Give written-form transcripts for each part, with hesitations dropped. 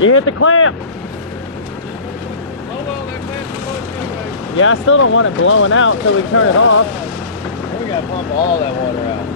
You hit the clamp. Oh well, that clamp's supposed to anyway. Yeah, I still don't want it blowing out until we turn it off. We gotta pump all that water out.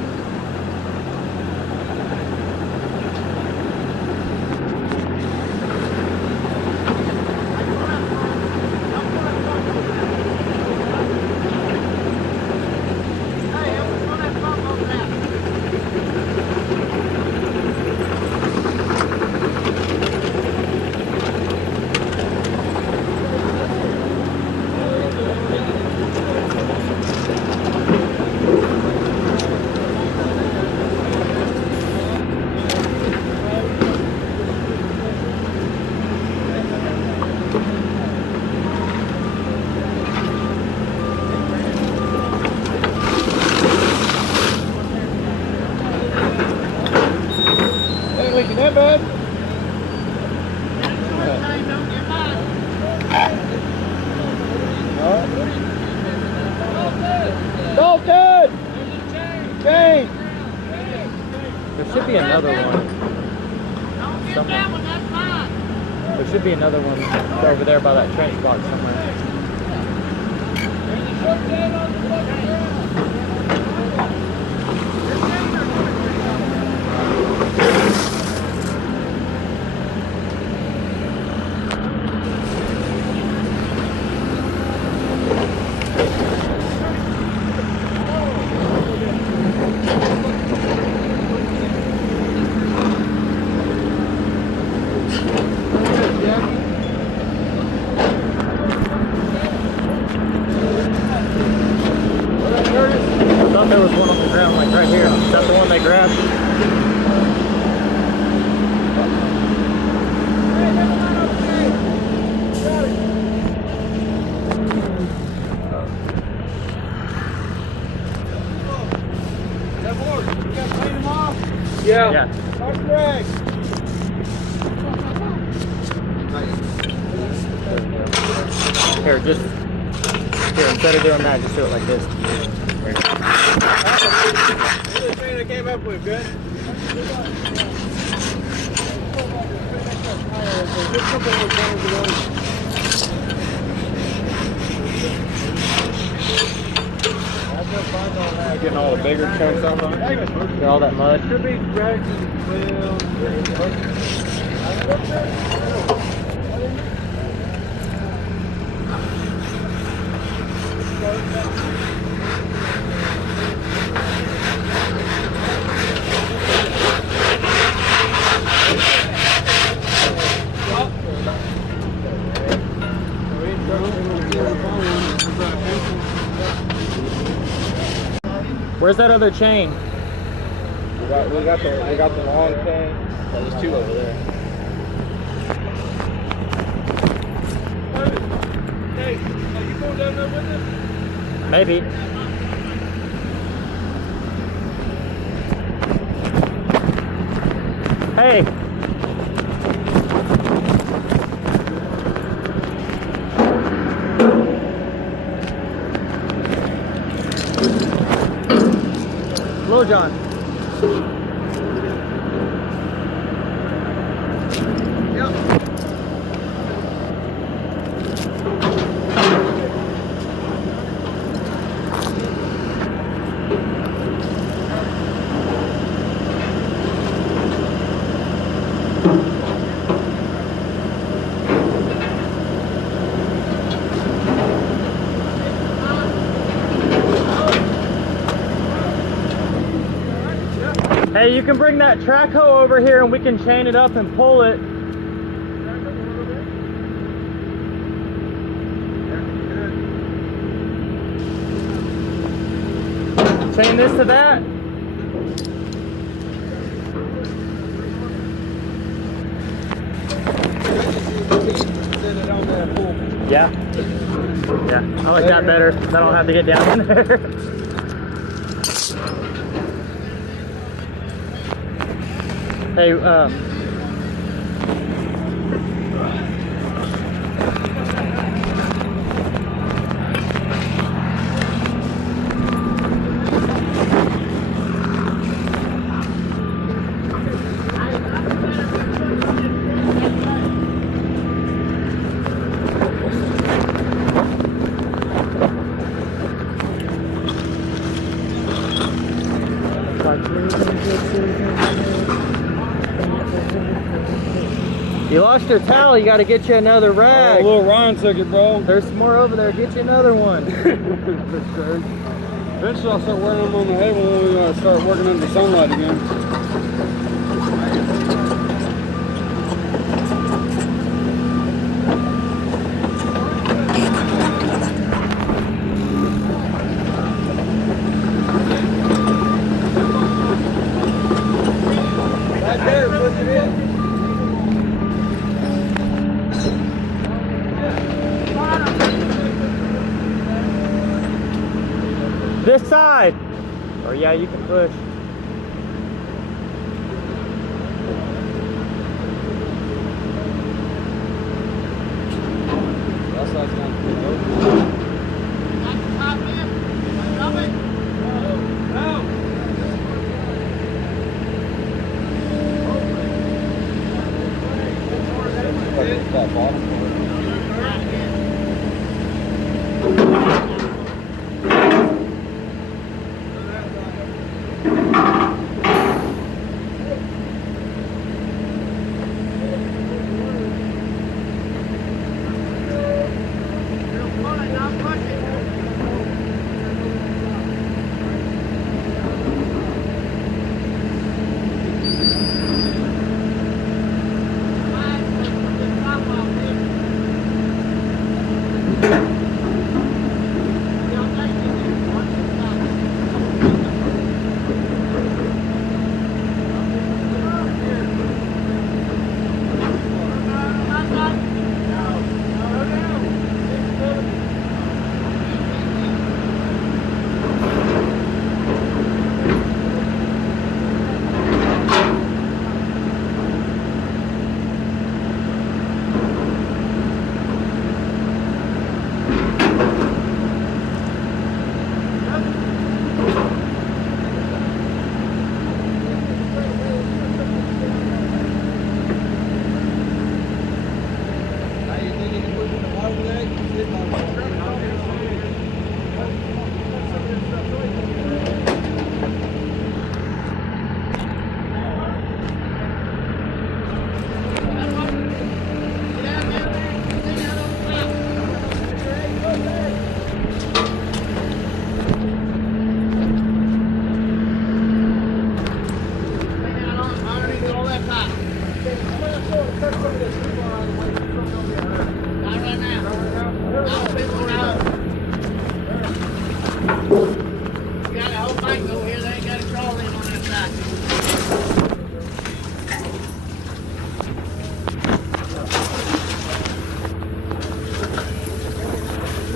Ain't leaking that bad. Dalton! Chain! There should be another one. Somewhere. There should be another one over there by that trench box somewhere. I thought there was one on the ground, like right here. Is that the one they grabbed? Yeah. Yeah. Talk to Greg. Here, instead of doing that, just do it like this. The thing I came up with, good? Getting all the bigger chunks off of it. Get all that mud. Should be dragged to the Where's that other chain? We got the long chain. Oh, there's two over there. Hey, are you going down there with us? Maybe. Hey. Hello, John. Yep. Hey, you can bring that track hoe over here and we can chain it up and pull it. Chain this to that. Yeah. Yeah, I like that better. I don't have to get down in there. Hey, you lost your towel, you gotta get you another rag. Oh, little Ryan took it, bro. There's some more over there, get you another one. Eventually I'll start wearing them on the head when we start working under sunlight again. This side! Or yeah, you can push. That side's gonna be open. That bottom part.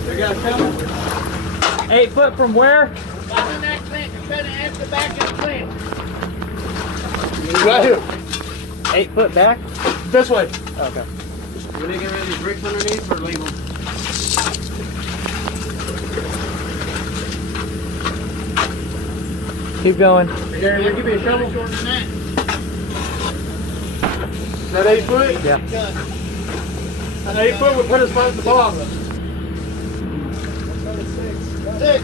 They got a camera? 8 foot from where? Behind that cliff, I'm trying to answer the back of the cliff. Right here. 8 foot back? This way. Okay. When they get ready to bricks underneath or leave them? Keep going. Gary, will you give me a shovel? Shorter than that. Is that 8 foot? Yeah. And 8 foot would put us right at the bottom. Six.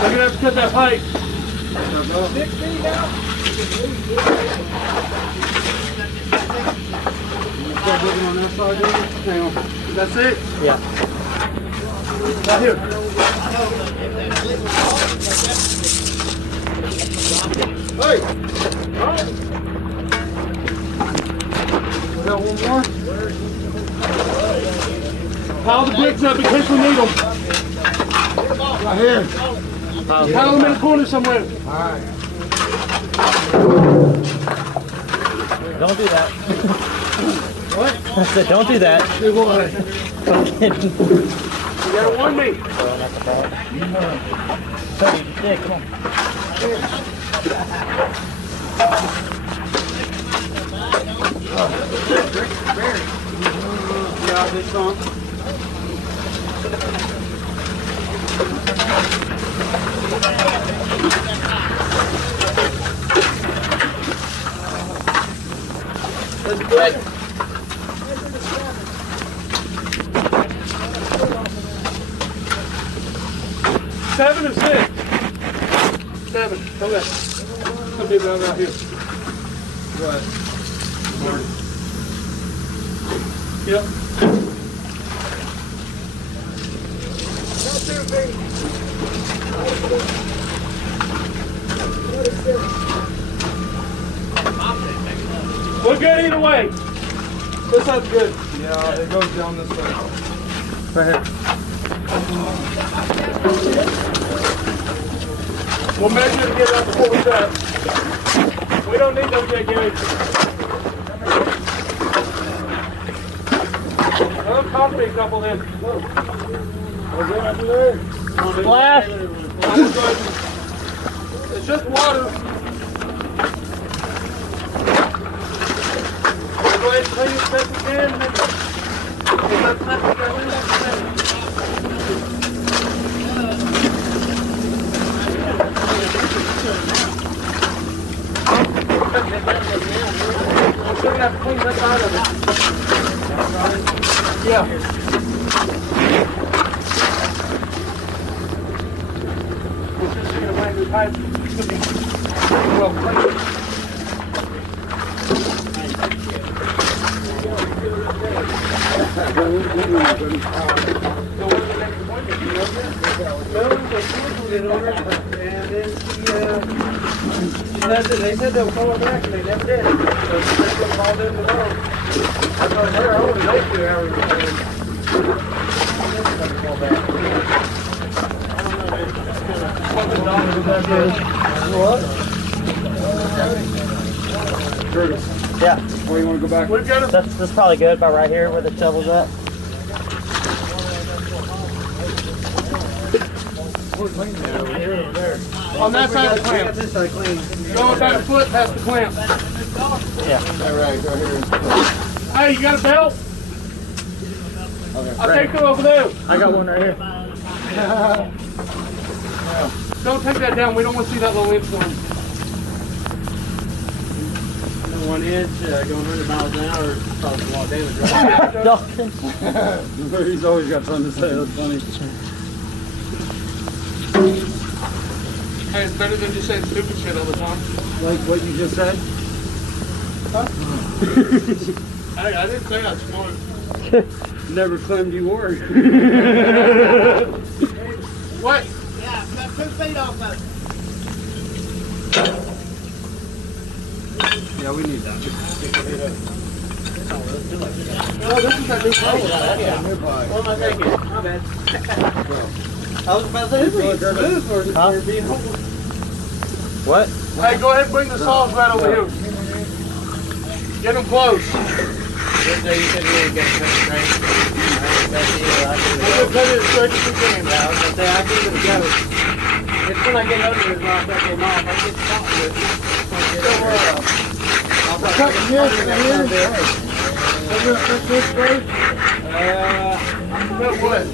They're gonna have to cut that pipe. 6 feet out. Start digging on that side, dude. Hang on. That's it? Yeah. Right here. Hey! Got one more? Pile the bricks up in case we need them. Right here. Pile them in the corner somewhere. Alright. Don't do that. What? I said, don't do that. Do what? You gotta warn me. Come on. Yeah, this song. Let's do it. Seven or six? Seven. Okay. Some people out here. Right. Yep. We're good either way. This side's good. Yeah, it goes down this way. Right here. We'll measure to get it up before we start. We don't need those yet, Gary. Concrete couple in. Splash! It's just water. Go ahead and clean it best you can. And then if that's not to go in, that's it. I'm still gonna have to clean that side of it. Yeah. We're just gonna wind the pipe. It's gonna be pretty well cleaned. They said they'll call it back and they never did. So they just called in the road. I thought they're only late 2 hours. What? Curtis. Yeah. Where you want to go back? We've got a That's probably good, about right here where the shovel's at. on that side of the clamp. This side clean. Go about a foot past the clamp. Yeah. All right, go here. Hey, you got a belt? I'll take it over there. I got one right here. Don't take that down. We don't want to see that little inch one. 1 inch, going 100 miles an hour, probably a lot of damage, right? He's always got something to say. That's funny. Hey, it's better than just saying stupid shit all the time. Like what you just said? Hey, I didn't say I'm smart. Never claimed you were. What? Yeah, about 2 feet off of it. Yeah, we need that. Oh, this is that new pole. What am I thinking? My bad. I was about to say, this is smooth for being home. What? Hey, go ahead and bring the saws right over here. Get them close. You said you were getting cut straight. That's it. I'm going to cut it as straight as you can. I was going to say, I give it a go. It's when I get over here, I'll take them off. I get caught with it. Don't worry about it. Cutting this right here. Cut what?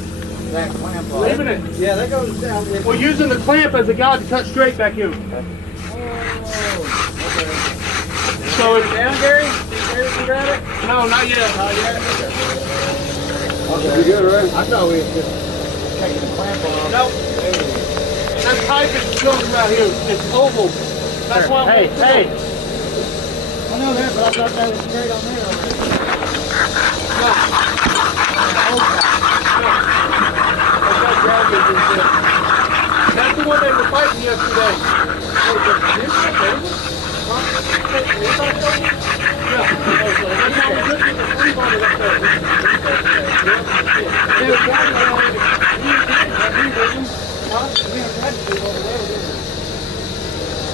That clamp off. Leaving it. Yeah, that goes down. We're using the clamp as a guide to cut straight back here. So it's Down, Gary? Did Gary grab it? no, not yet. You good, right? I thought we were just taking the clamp off. Nope. That pipe is going right here. It's oval. That's why. Hey, hey! I know that, but I thought that was straight on there already. That's the one they were fighting yesterday.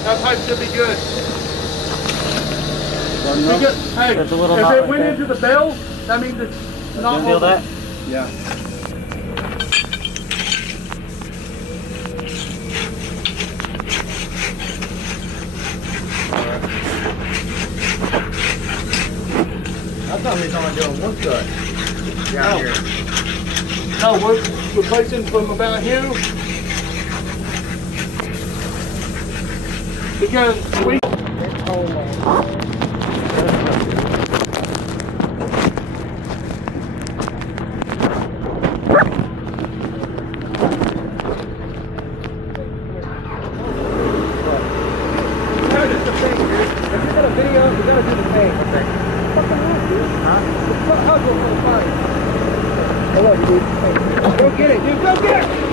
That pipe should be good. Hey, There's a little if knot it right went there. into the bell, that means it's not Feel open. that? Yeah. he's only doing one cut down here. No, we're replacing from about here. Because we. Go get it, dude. Go get it.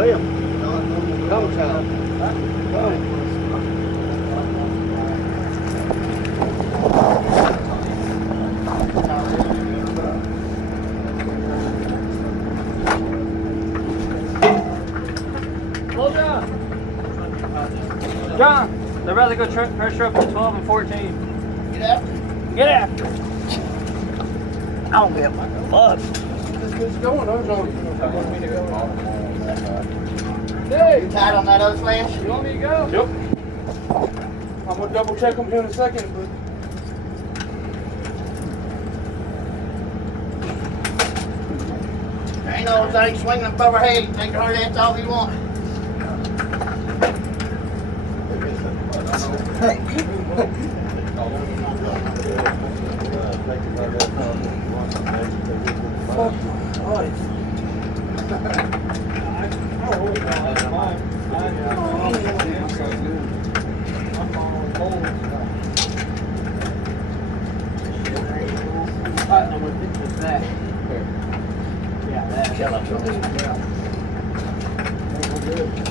William, come child. John, they'd rather go pressure up to 12 and 14. Get after. Get after. I don't give a fuck. This is going. I was on. Hey, you tied on that other flash? You want me to go? Yep. I'm gonna double check them here in a second, but. There ain't no thing swinging up overhead. You take your hard ass off you want. Yeah, that.